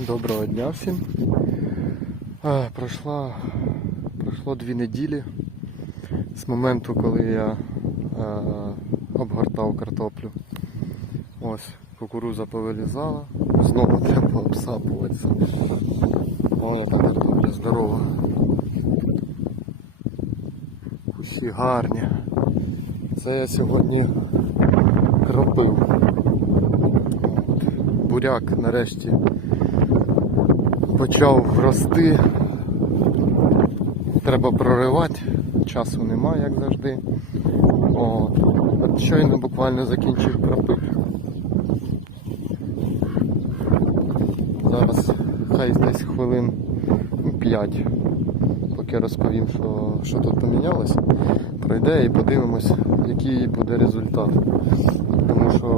Доброго дня всім. А, пройшло дві неділі з моменту, коли я е, обгортав картоплю. Ось, кукуруза повилізала, знову треба обсапуватися. О, яка картопля здорова. Кущі гарні. Це я сьогодні кропив. Буряк нарешті почав рости. Треба проривати, часу немає, як завжди. От. От щойно буквально закінчив кропив. Зараз хай десь хвилин 5, поки розповім, що, що тут помінялося. Пройде і подивимось, який буде результат. Тому що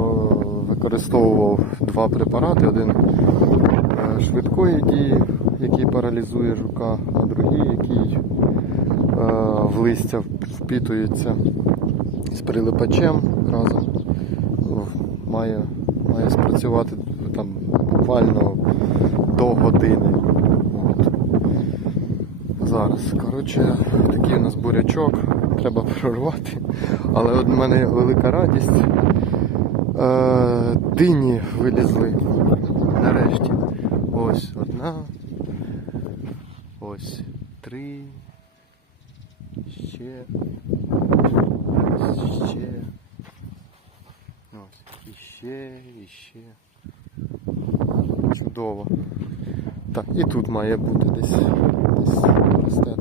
використовував два препарати. Один швидкої дії, який паралізує жука, а другий, який е, в листя впітується з прилипачем разом. Має, має спрацювати там буквально до години. От. Зараз. Коротше, такий у нас бурячок, треба прорвати. Але от в мене велика радість. Е, дині вилізли. Нарешті. Ось одна. Ось три. Ще. Ще. Ось. Ще, і ще. Чудово. Так, і тут має бути десь. Десь росте.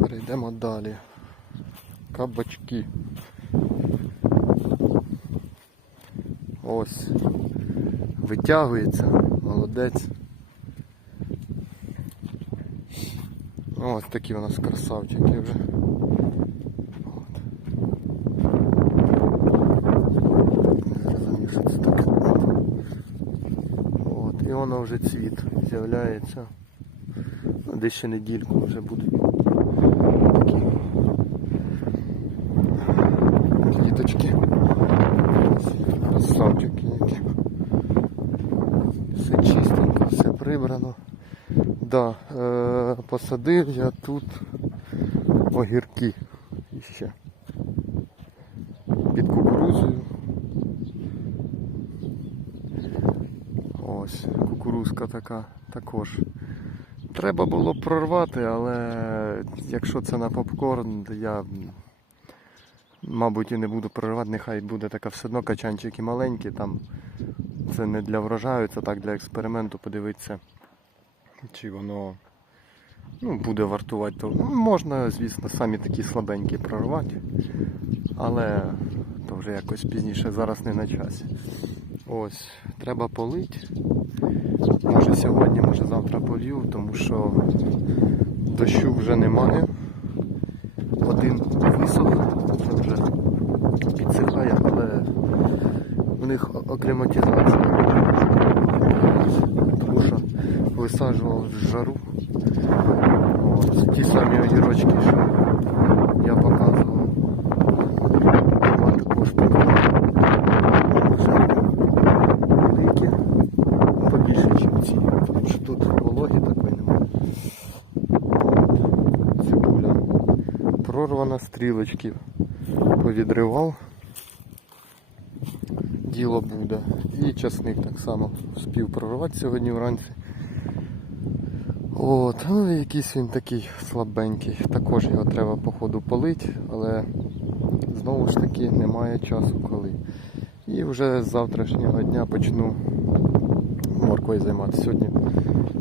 Перейдемо далі. Кабачки. Ось. Витягується. Молодець. Ось такі у нас красавчики вже. От. І воно вже цвіт з'являється. Десь ще недільку вже будуть такі квіточки. Ось Красавчики які. Все чистенько, все прибрано. Да, е, посадив я тут огірки іще. Під кукурузою. Ось, кукурузка така також. Треба було прорвати, але якщо це на попкорн, то я мабуть і не буду проривати, нехай буде така все одно качанчики маленькі, там це не для врожаю, це так для експерименту подивитися, чи воно ну, буде вартувати. То, ну, можна, звісно, самі такі слабенькі прорвати, але то вже якось пізніше, зараз не на часі. Ось, треба полити. Може сьогодні, може завтра полью, тому що дощу вже немає. Один висох, це вже підсихає, але в них акліматизація. Тому що висаджував жару. От, ті самі огірочки, що я показував. Вам також показував. Вже великі, побільше, ніж ці. Тому що тут вологі такої немає. От, Цибуля. Прорвана. Повідривав. Діло буде. І часник так само вспів прорвати сьогодні вранці. От, ну якийсь він такий слабенький. Також його треба по ходу полити, але знову ж таки немає часу коли. І вже з завтрашнього дня почну морквою займатися. Сьогодні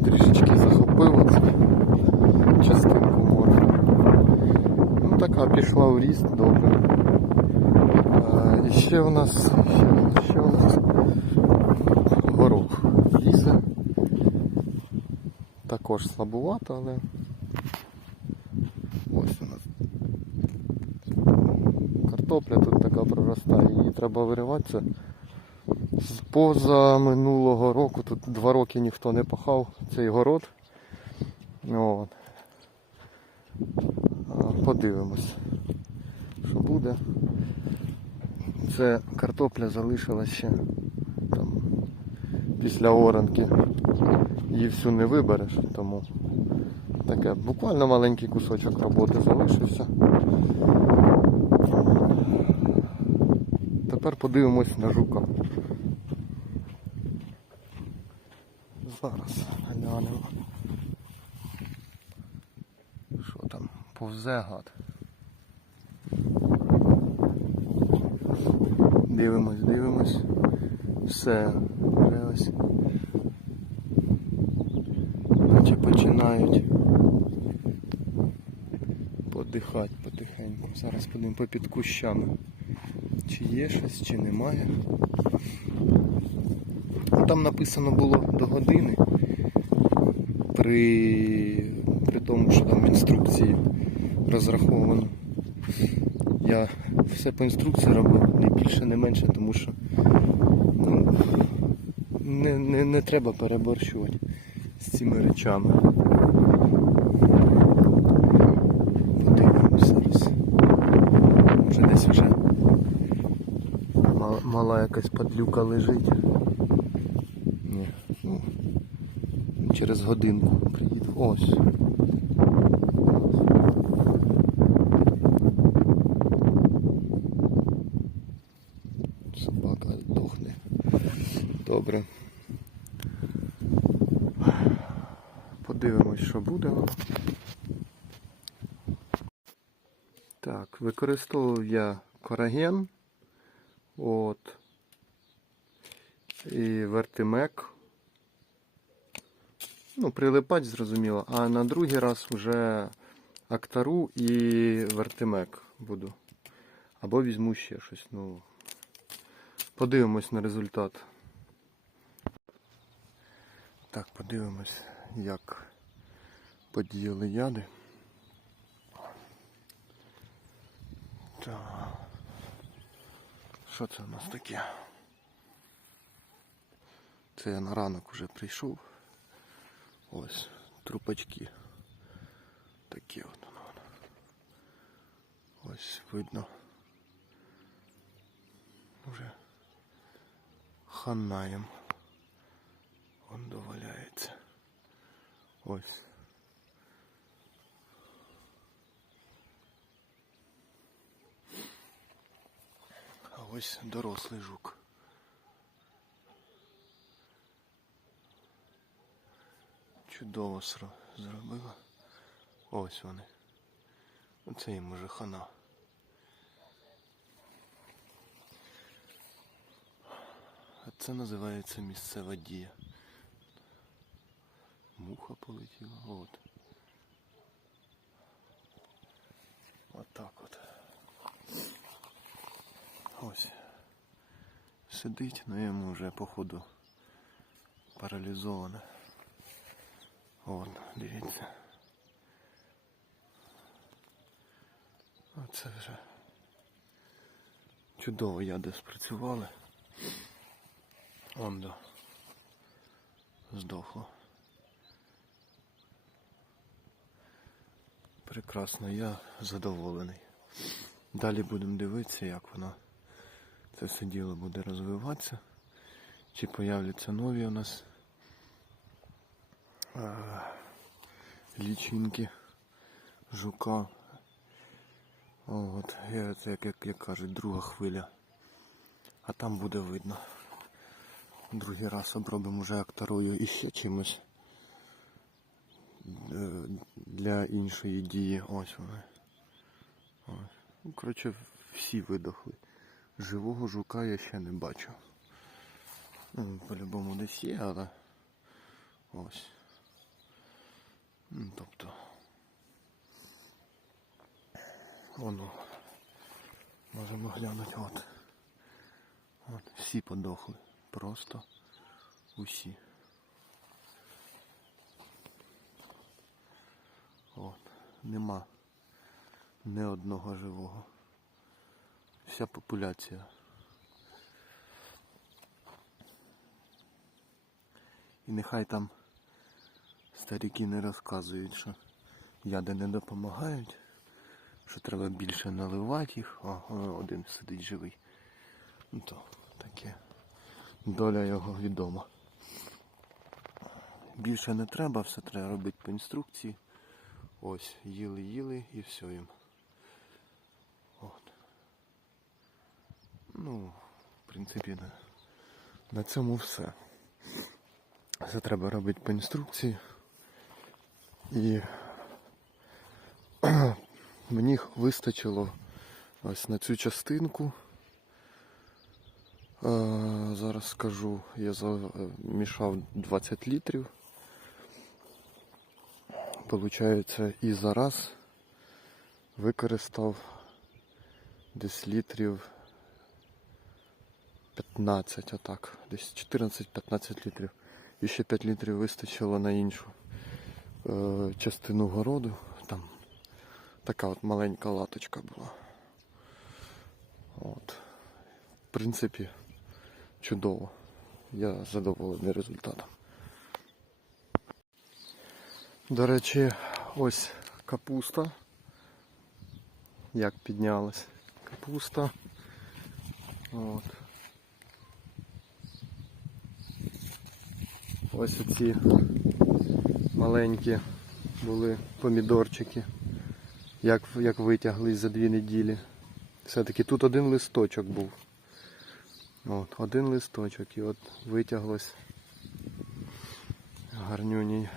трішечки захопив оце частинку моркви. Ну така пішла в ріст добре. І ще у нас, ще, ще у нас горох лізе. Також слабувато, але ось у нас картопля тут така проростає, її треба вириватися. З поза минулого року, тут два роки ніхто не пахав цей город. От. Подивимось, що буде. Це картопля залишилася ще там після оранки її всю не вибереш, тому таке буквально маленький кусочок роботи залишився. Тепер подивимось на жука. Зараз глянемо. Що там? Повзе гад. Дивимось, дивимось. Все, ось. Наче починають подихати потихеньку. Зараз подивимо попід кущами. Чи є щось, чи немає. Ну, Там написано було до години. При, при тому, що там інструкції розраховано. Я все по інструкції робив, не більше, не менше, тому що ну, не, не, не треба переборщувати з цими речами. Подивимось зараз. Може десь вже мала якась падлюка лежить. Ні. Ну, через годинку приїду. Ось. Собака дохне. Добре. Подивимось. Так, використовував я кораген. От. І вертимек. Ну, прилипач, зрозуміло. А на другий раз вже актару і вертимек буду. Або візьму ще щось. Ну, подивимось на результат. Так, подивимось, як подіяли яди. Так. Що це у нас таке? Це я на ранок вже прийшов. Ось трупачки. Такі от. Ось видно. Вже ханаєм. Он доваляється. Ось. А ось дорослий жук. Чудово зробила. Ось вони. Оце їм уже хана. А це називається місцева дія. Муха полетіла. От. Отак от. Ось. Сидить, ну йому вже походу паралізоване. От, дивіться. Оце вже чудово яди спрацювали. Он до здохло. Прекрасно, я задоволений. Далі будемо дивитися, як воно це все діло буде розвиватися. Чи появляться нові у нас е, лічинки жука. От, це, як, як, як кажуть, друга хвиля. А там буде видно. Другий раз обробимо вже акторою і ще чимось е, для іншої дії. Ось вони. Ось. Ну, коротше, всі видохли. Живого жука я ще не бачу. Ну, по-любому десь є, але ось. Ну, тобто. Воно. Можемо глянути от. От, всі подохли. Просто усі. От. Нема ні одного живого. Вся популяція. І нехай там старіки не розказують, що яди не допомагають, що треба більше наливати їх. О, один сидить живий. Ну то таке. доля його відома. Більше не треба, все треба робити по інструкції. Ось, їли-їли і все їм. Ну, в принципі, на, на цьому все. Це треба робити по інструкції. І мені вистачило ось на цю частинку. Зараз скажу, я замішав 20 літрів. Получається, і зараз використав десь літрів 15, отак, десь 14-15 літрів. І ще 5 літрів вистачило на іншу е, частину городу. Там така от маленька латочка була. От. В принципі, чудово. Я задоволений результатом. До речі, ось капуста. Як піднялась капуста. От. Ось оці маленькі були помідорчики. Як, як витяглись за дві неділі. Все-таки тут один листочок був. От, один листочок і от витяглось гарнюній.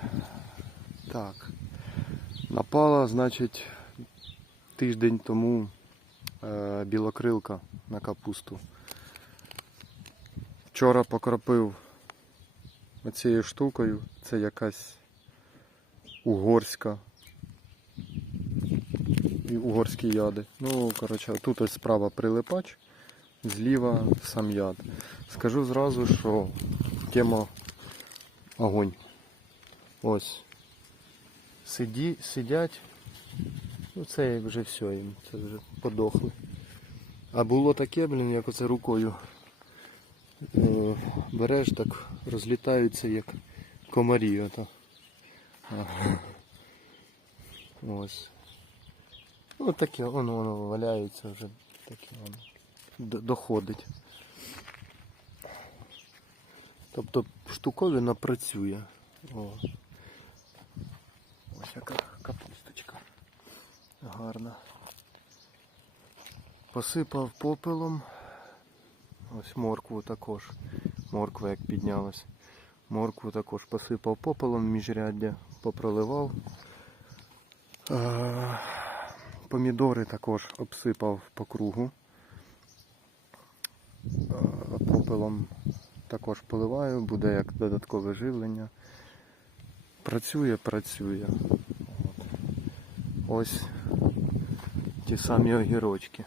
Так. Напала, значить, тиждень тому е, білокрилка на капусту. Вчора покропив оцією штукою. Це якась угорська. І угорські яди. Ну, коротше, тут ось справа прилипач, зліва сам яд. Скажу зразу, що тема огонь. Ось. Сиді, сидять. Ну це вже все їм, це вже подохли. А було таке, блін, як оце рукою береш, так розлітаються як комарі. Ото. Ага. Ось. Ну таке, воно, воно валяється вже таке воно доходить. Тобто штуковина працює. О. Ось яка капусточка. Гарна. Посипав попелом. Ось моркву також. Морква як піднялась. Моркву також посипав попелом міжряддя, попроливав. Помідори також обсипав по кругу. Попелом також поливаю, буде як додаткове живлення. Працює, працює. Ось ті самі огірочки.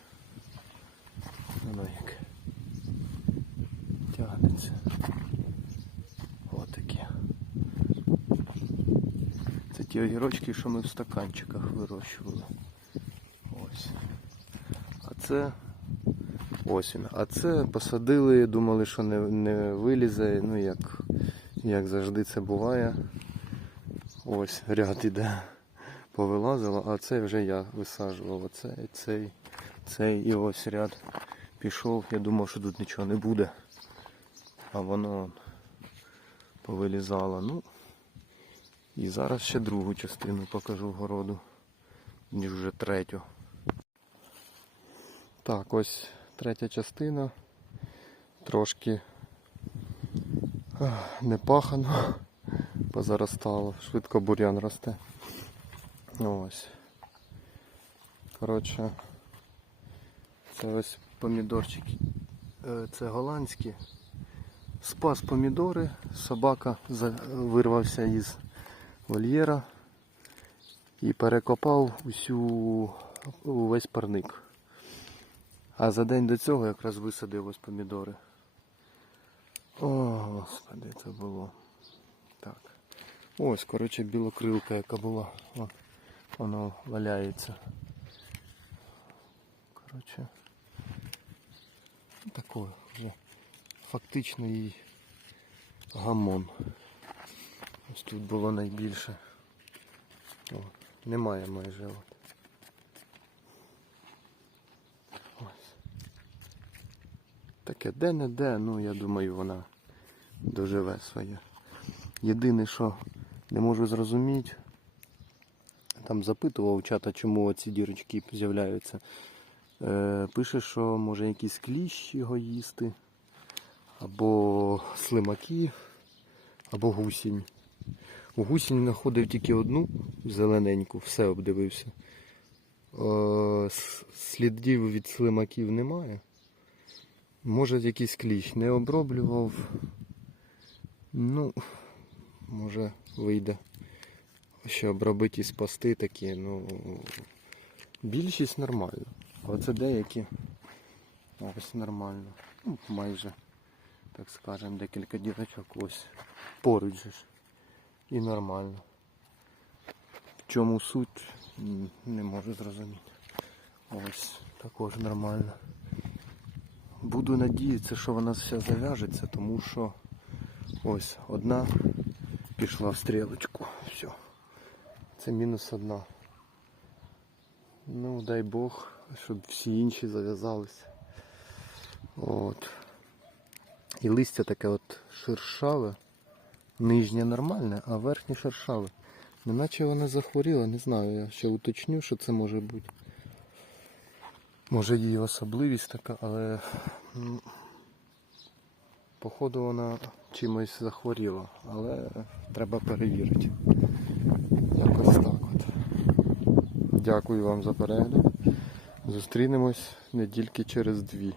Воно як тягнеться. Отакі. Це ті огірочки, що ми в стаканчиках вирощували. Ось. А це ось він. А це посадили, думали, що не, не вилізе. Ну як, як завжди це буває. Ось ряд іде. Повилазило, а це вже я висаджував. Оцей, цей, цей і ось ряд пішов. Я думав, що тут нічого не буде. А воно повилізало. Ну, і зараз ще другу частину покажу городу, ніж вже третю. Так, ось третя частина. Трошки не пахано, позаростало, швидко бур'ян росте. Ось. Коротше, це ось помідорчики. Е, Це голландські. Спас помідори, собака вирвався із вольєра і перекопав усю увесь парник. А за день до цього якраз висадив ось помідори. О, господи, це було. Так. Ось, коротше, білокрилка, яка була. О, воно валяється. Коротше. Такое вже фактично її гамон. Ось тут було найбільше. О, немає майже. От. Ось. Таке де-не-де, ну я думаю, вона доживе своє. Єдине, що не можу зрозуміти, там запитував чата, чому оці дірочки з'являються. Е, пише, що може якийсь кліщ його їсти, або слимаки, або гусінь. У гусінь знаходив тільки одну зелененьку, все обдивився. Е, слідів від слимаків немає. Може якийсь кліщ не оброблював. Ну, може вийде. Ще обробити і спасти такі, ну. Більшість нормально. Оце деякі ось нормально. Ну, майже, так скажемо, декілька дірочок ось поруч же ж. І нормально. В чому суть, не можу зрозуміти. Ось також нормально. Буду надіятися, що вона вся зав'яжеться, тому що ось одна пішла в стрілочку. Все. Це мінус одна. Ну, дай Бог, щоб всі інші зав'язалися. От. І листя таке от шершаве. Нижнє нормальне, а верхнє шершаве. Неначе вона захворіла, не знаю, я ще уточню, що це може бути. Може її особливість така, але походу вона чимось захворіла, але треба перевірити. Якось так от. Дякую вам за перегляд. Зустрінемось недільки через дві.